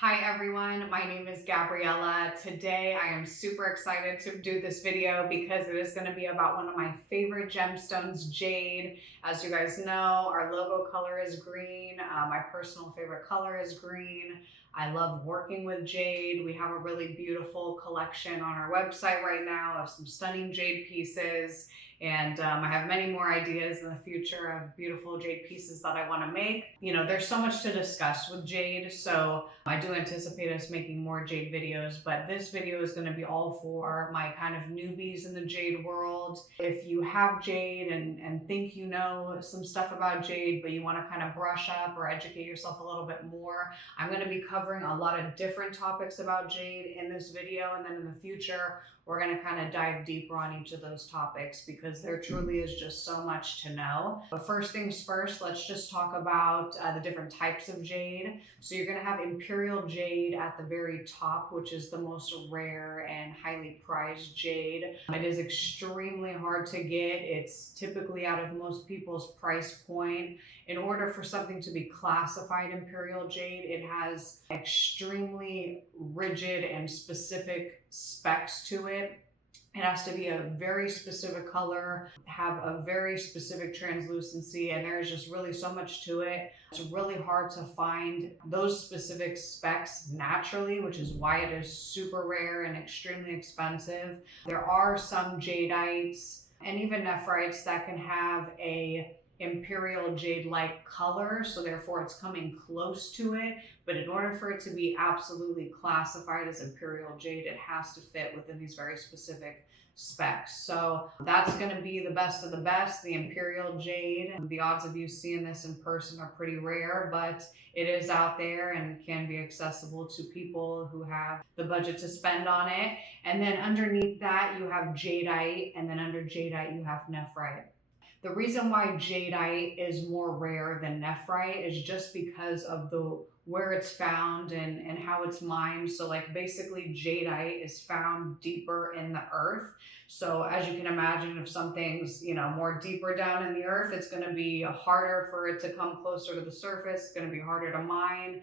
Hi everyone, my name is Gabriella. Today I am super excited to do this video because it is going to be about one of my favorite gemstones, jade. As you guys know, our logo color is green. My personal favorite color is green. I love working with jade. We have a really beautiful collection on our website right now of some stunning jade pieces. And I have many more ideas in the future of beautiful jade pieces that I want to make. You know, there's so much to discuss with jade, so I do anticipate us making more jade videos, but this video is going to be all for my kind of newbies in the jade world. If you have jade and think you know some stuff about jade, but you want to kind of brush up or educate yourself a little bit more, I'm going to be covering a lot of different topics about jade in this video, and then in the future, we're going to kind of dive deeper on each of those topics because there truly is just so much to know. But first things first, let's just talk about the different types of jade. So you're going to have Imperial jade at the very top, which is the most rare and highly prized jade. It is extremely hard to get. It's typically out of most people's price point. In order for something to be classified Imperial jade, it has extremely rigid and specific specs to it. It has to be a very specific color, have a very specific translucency, and there's just really so much to it. It's really hard to find those specific specs naturally, which is why it is super rare and extremely expensive. There are some Jadeites and even Nephrites that can have a Imperial jade-like color, so therefore it's coming close to it. But in order for it to be absolutely classified as Imperial jade, it has to fit within these very specific specs. So that's going to be the best of the best, the Imperial jade. The odds of you seeing this in person are pretty rare, but it is out there and can be accessible to people who have the budget to spend on it. And then underneath that, you have Jadeite, and then under Jadeite, you have Nephrite. The reason why Jadeite is more rare than Nephrite is just because of the where it's found and how it's mined. So like basically Jadeite is found deeper in the earth. So as you can imagine, if something's, more deeper down in the earth, it's going to be harder for it to come closer to the surface. It's going to be harder to mine.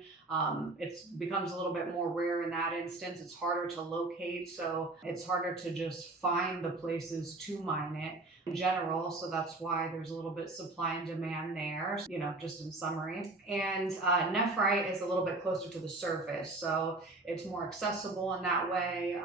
It becomes a little bit more rare in that instance. It's harder to locate. So it's harder to just find the places to mine it in general, so that's why there's a little bit supply and demand there, just in summary. And Nephrite is a little bit closer to the surface, so it's more accessible in that way.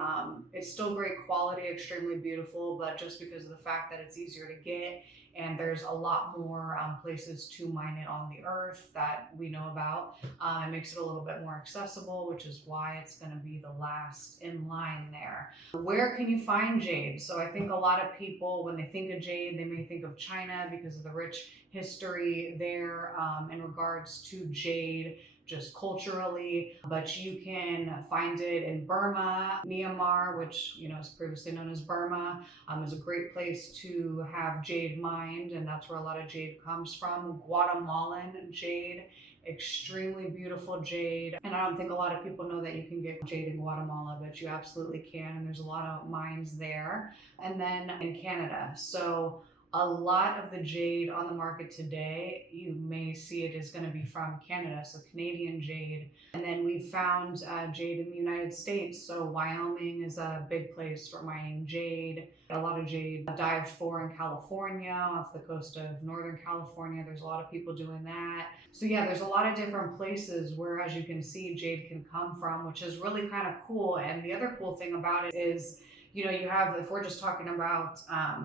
It's still great quality, extremely beautiful, but just because of the fact that it's easier to get and there's a lot more places to mine it on the earth that we know about, it makes it a little bit more accessible, which is why it's going to be the last in line there. Where can you find jade? So I think a lot of people, when they think of jade, they may think of China because of the rich history there in regards to jade, just culturally, but you can find it in Burma. Myanmar, which is previously known as Burma, is a great place to have jade mined, and that's where a lot of jade comes from. Guatemalan jade, extremely beautiful jade, and I don't think a lot of people know that you can get jade in Guatemala, but you absolutely can, and there's a lot of mines there. And then in Canada, so a lot of the jade on the market today, you may see it is going to be from Canada, so Canadian jade. And then we found jade in the United States, so Wyoming is a big place for mining jade. A lot of jade dived for in California, off the coast of Northern California. There's a lot of people doing that. So yeah, there's a lot of different places where, as you can see, jade can come from, which is really kind of cool. And the other cool thing about it is, you have, if we're just talking about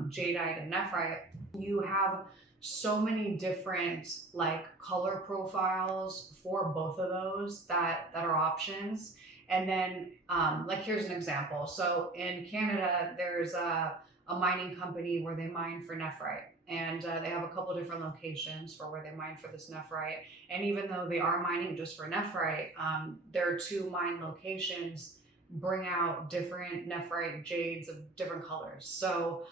Jadeite and Nephrite, you have so many different like color profiles for both of those that are options. And then like here's an example. So in Canada, there's a mining company where they mine for Nephrite. And they have a couple different locations for where they mine for this Nephrite. And even though they are mining just for Nephrite, their two mine locations bring out different Nephrite jades of different colors. So,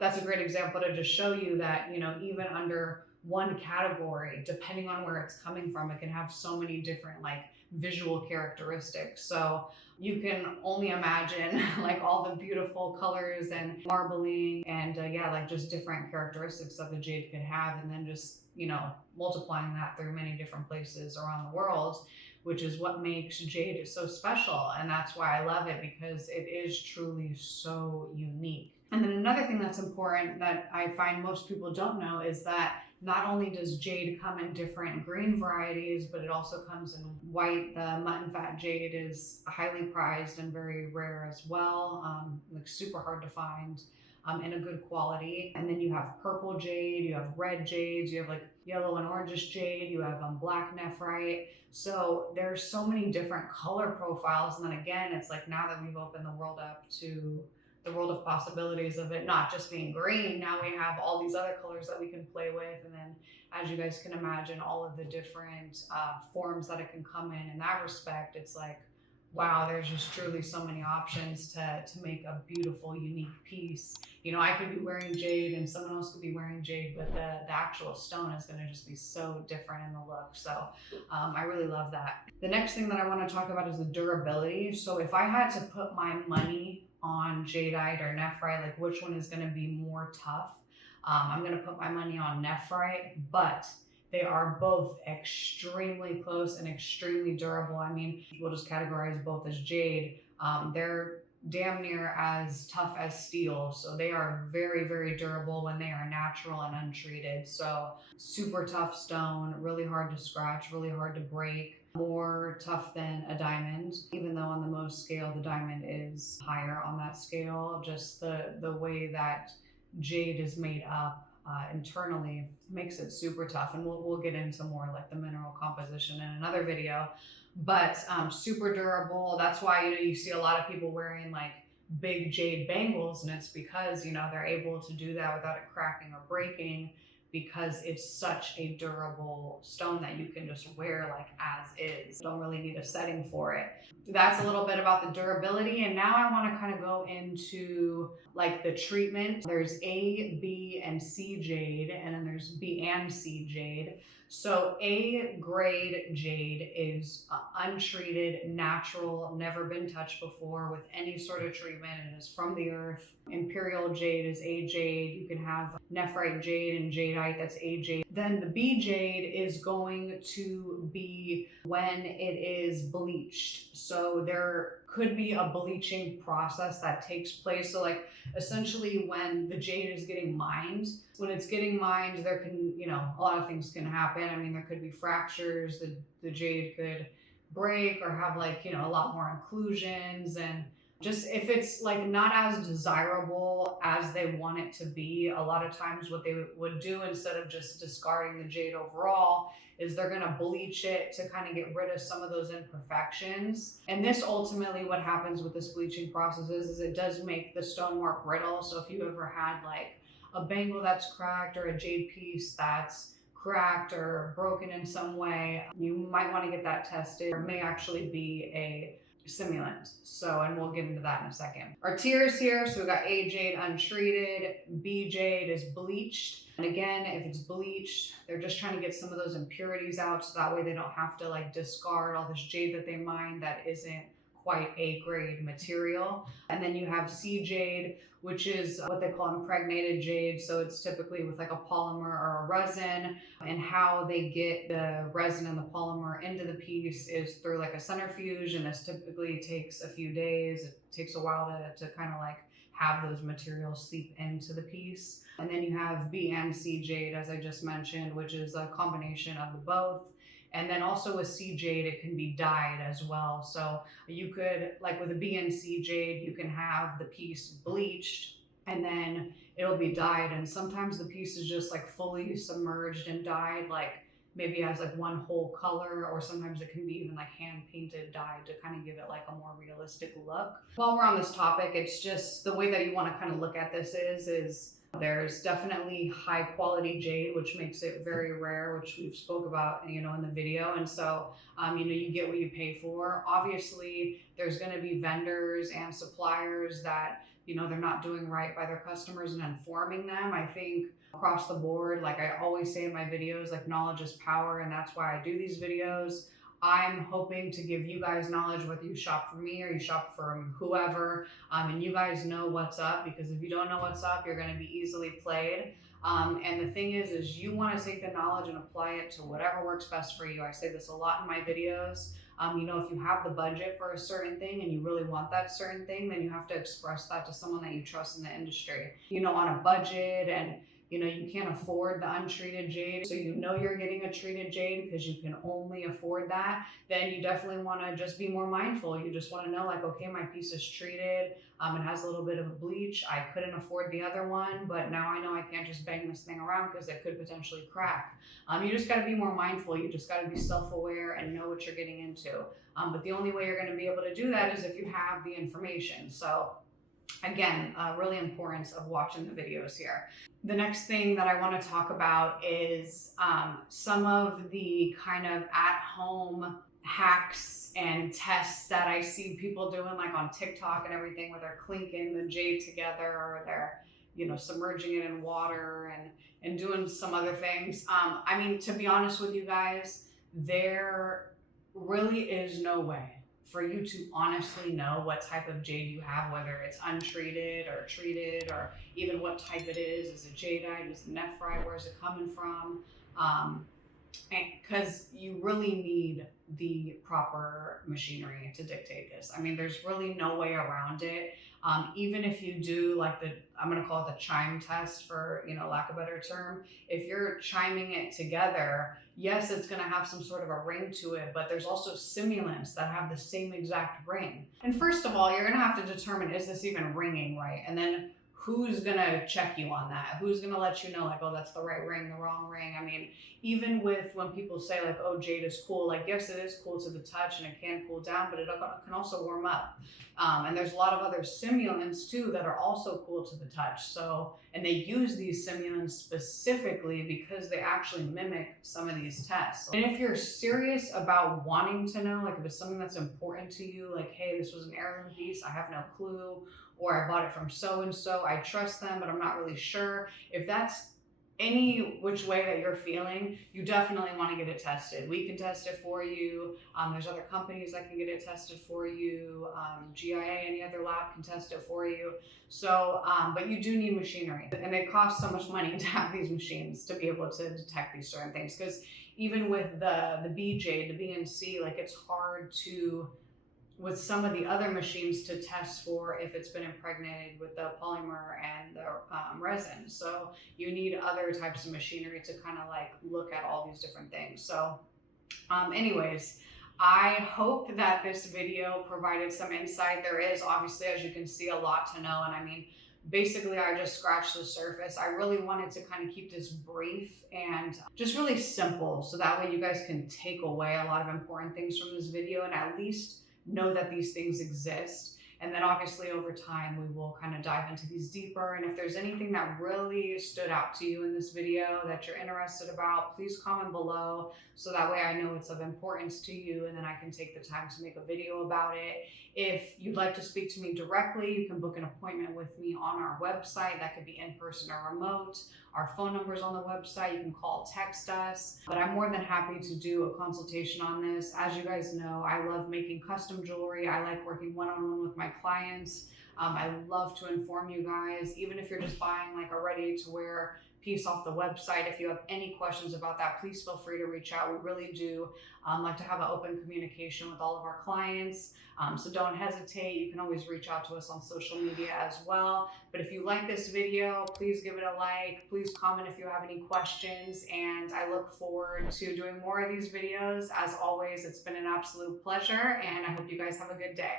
that's a great example to just show you that, even under one category, depending on where it's coming from, it can have so many different like visual characteristics. So you can only imagine like all the beautiful colors and marbling and like just different characteristics that the jade could have, and then just multiplying that through many different places around the world. which is what makes jade so special. And that's why I love it, because it is truly so unique. And then another thing that's important that I find most people don't know is that not only does jade come in different green varieties, but it also comes in white. The mutton fat jade is highly prized and very rare as well, like super hard to find. In a good quality. And then you have purple jade, you have red jades, you have like yellow and orangish jade, you have black nephrite. So there's so many different color profiles. And then again, it's like now that we've opened the world up to the world of possibilities of it not just being green, now we have all these other colors that we can play with. And then, as you guys can imagine, all of the different forms that it can come in that respect, it's like, wow, there's just truly so many options to make a beautiful, unique piece. You know, I could be wearing jade and someone else could be wearing jade, but the actual stone is going to just be so different in the look. So I really love that. The next thing that I want to talk about is the durability. So if I had to put my money on jadeite or nephrite, like which one is going to be more tough, I'm going to put my money on nephrite, but they are both extremely close and extremely durable. I mean, we'll just categorize both as jade. They're damn near as tough as steel. So they are very, very durable when they are natural and untreated. So super tough stone, really hard to scratch, really hard to break. More tough than a diamond, even though on the Mohs scale, the diamond is higher on that scale. Just the way that jade is made up internally makes it super tough, and we'll get into more like the mineral composition in another video. But super durable. That's why, you know, you see a lot of people wearing like big jade bangles, and it's because, you know, they're able to do that without it cracking or breaking, because it's such a durable stone that you can just wear like as is. Don't really need a setting for it. That's a little bit about the durability. And now I want to kind of go into like the treatment. There's A, B, and C jade, and then there's B and C jade. So A grade jade is untreated, natural, never been touched before with any sort of treatment. It is from the earth. Imperial jade is A jade. You can have nephrite jade and jadeite, that's A jade. Then the B jade is going to be when it is bleached. So there could be a bleaching process that takes place. So like essentially when the jade is getting mined, when it's getting mined, there can, you know, a lot of things can happen. I mean, there could be fractures, the jade could break or have like, you know, a lot more inclusions. And just if it's like not as desirable as they want it to be, a lot of times what they would do instead of just discarding the jade overall is they're going to bleach it to kind of get rid of some of those imperfections. And this ultimately what happens with this bleaching process is it does make the stone more brittle. So if you ever had like a bangle that's cracked or a jade piece that's cracked or broken in some way, you might want to get that tested. It may actually be a simulant. So, and we'll get into that in a second. Our tiers here, so we got A jade untreated, B jade is bleached. And again, if it's bleached, they're just trying to get some of those impurities out so that way they don't have to like discard all this jade that they mine that isn't quite A grade material. And then you have C jade, which is what they call impregnated jade. So it's typically with like a polymer or a resin, and how they get the resin and the polymer into the piece is through like a centrifuge, and this typically takes a few days. It takes a while to kind of like have those materials seep into the piece. And then you have B and C jade, as I just mentioned, which is a combination of the both. And then also with C jade, it can be dyed as well. So you could, like with a B and C jade, you can have the piece bleached and then it'll be dyed. And sometimes the piece is just like fully submerged and dyed, like maybe it has like one whole color, or sometimes it can be even like hand painted dyed to kind of give it like a more realistic look. While we're on this topic, it's just the way that you want to kind of look at this is there's definitely high quality jade, which makes it very rare, which we've spoke about, you know, in the video. And so, you know, you get what you pay for. Obviously, there's going to be vendors and suppliers that, you know, they're not doing right by their customers and informing them. I think across the board, like I always say in my videos, like knowledge is power, and that's why I do these videos. I'm hoping to give you guys knowledge, whether you shop from me or you shop from whoever, and you guys know what's up, because if you don't know what's up, you're going to be easily played. And the thing is you want to take the knowledge and apply it to whatever works best for you. I say this a lot in my videos. You know, if you have the budget for a certain thing and you really want that certain thing, then you have to express that to someone that you trust in the industry. You know, on a budget, and you know, you can't afford the untreated jade, so you know you're getting a treated jade because you can only afford that, then you definitely want to just be more mindful. You just want to know, like, okay, my piece is treated, it has a little bit of a bleach, I couldn't afford the other one, but now I know I can't just bang this thing around because it could potentially crack. You just got to be more mindful. You just got to be self-aware and know what you're getting into. But the only way you're going to be able to do that is if you have the information. So again, really importance of watching the videos here. The next thing that I want to talk about is some of the kind of at-home hacks and tests that I see people doing, like on TikTok and everything, where they're clinking the jade together, or they're, you know, submerging it in water and doing some other things. I mean, to be honest with you guys, there really is no way for you to honestly know what type of jade you have, whether it's untreated or treated, or even what type it is. Is it jadeite? Is it nephrite? Where's it coming from? Because you really need the proper machinery to dictate this. I mean, there's really no way around it. Even if you do like I'm gonna call it the chime test, for, you know, lack of a better term, if you're chiming it together, yes, it's gonna have some sort of a ring to it, but there's also simulants that have the same exact ring. And first of all, you're gonna have to determine, is this even ringing right? And then who's gonna check you on that? Who's gonna let you know, like, oh, that's the right ring, the wrong ring? I mean, even with when people say, like, oh, jade is cool, like, yes, it is cool to the touch and it can cool down, but it can also warm up. And there's a lot of other simulants too that are also cool to the touch. So, and they use these simulants specifically because they actually mimic some of these tests. And if you're serious about wanting to know, like if it's something that's important to you, like, hey, this was an heirloom piece, I have no clue, or I bought it from so-and-so, I trust them, but I'm not really sure. If that's any which way that you're feeling, you definitely want to get it tested. We can test it for you. There's other companies that can get it tested for you. GIA, any other lab can test it for you. So, but you do need machinery, and it costs so much money to have these machines to be able to detect these certain things. Because even with the BJ, the BNC, like, it's hard to, with some of the other machines, to test for if it's been impregnated with the polymer and the resin. So you need other types of machinery to kind of like look at all these different things. So anyways, I hope that this video provided some insight. There is obviously, as you can see, a lot to know. And I mean, basically, I just scratched the surface. I really wanted to kind of keep this brief and just really simple, so that way you guys can take away a lot of important things from this video and at least know that these things exist. And then obviously over time we will kind of dive into these deeper. And if there's anything that really stood out to you in this video that you're interested about, please comment below, so that way I know it's of importance to you, and then I can take the time to make a video about it. If you'd like to speak to me directly, you can book an appointment with me on our website. That could be in person or remote. Our phone number's on the website. You can call, text us. But I'm more than happy to do a consultation on this. As you guys know, I love making custom jewelry. I like working one-on-one with my clients. I love to inform you guys, even if you're just buying like a ready-to-wear piece off the website. If you have any questions about that, please feel free to reach out. We really do like to have an open communication with all of our clients. So don't hesitate. You can always reach out to us on social media as well. But if you like this video, please give it a like. Please comment if you have any questions. And I look forward to doing more of these videos. As always, it's been an absolute pleasure, and I hope you guys have a good day.